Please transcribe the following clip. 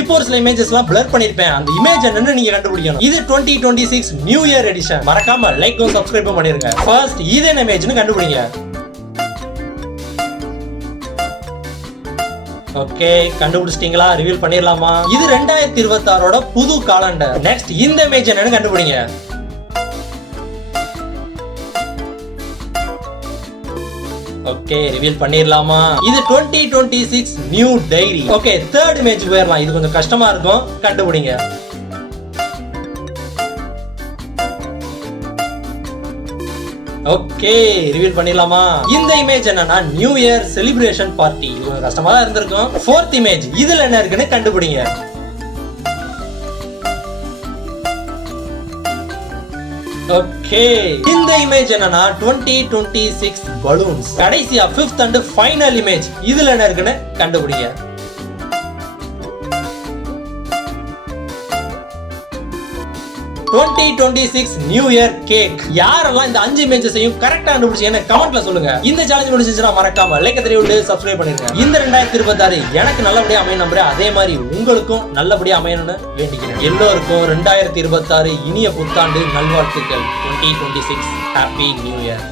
இப்போ ஒரு சில இமேஜஸ்லாம் blur பண்ணிருப்பேன். அந்த இமேஜ் என்னன்னு நீங்க கண்டுபிடிக்கணும். இது 2026 நியூ இயர் எடிஷன். மறக்காம லைக் சப்ஸ்கிரைப் பண்ணிருங்க. ஃபர்ஸ்ட் இது என்ன இமேஜ்னு கண்டுபிடிங்க. ஓகே, கண்டுபிடிச்சிட்டீங்களா? ரிவீல் பண்ணிரலாமா? இது 2026 புது காலண்டர். நெக்ஸ்ட் இந்த இமேஜ் என்னன்னு கண்டுபிடிங்க. ஓகே, ரிவீல் பண்ணிரலாமா? இது 2026 new diary. Okay, third image போயிரலாம். இது கொஞ்சம் கஷ்டமா இருக்கும், கண்டுபிடிங்க. ஓகே, ரிவீல் பண்ணிடலாமா? இந்த இமேஜ் என்னன்னா நியூ இயர் செலிப்ரேஷன் பார்ட்டி. இது கஷ்டமா தான் இருந்திருக்கும். ஃபோர்த் இமேஜ் இதுல என்ன இருக்குன்னு கண்டுபிடிங்க. ஓகே, இந்த இமேஜ் என்னன்னா 2026 பலூன்ஸ். கடைசியா ஃபிஃப்த் அண்ட் ஃபைனல் இமேஜ் இதுல என்ன இருக்குன்னு கண்டுபிடிங்க. New year cake. யாரெல்லாம் இந்த 5 இமேஜஸையும் கரெக்டா கண்டுபிடிச்சு எனக்கு கமெண்ட்ல சொல்லுங்க. இந்த சேலஞ்ச் முடிஞ்சிச்சுனா மறக்காம லைக் தெரிவிட்டு சப்ஸ்கிரைப் பண்ணிருங்க. இந்த 2026 எனக்கு நல்லபடியா அமைய நம்புறேன். அதே மாதிரி உங்களுக்கும் நல்லபடியா அமையணும்னு வேண்டிக்கிறேன். எல்லோருக்கும் 2026 இனிய புத்தாண்டு நல்வாழ்த்துக்கள். 2026 ஹாப்பி நியூ இயர்.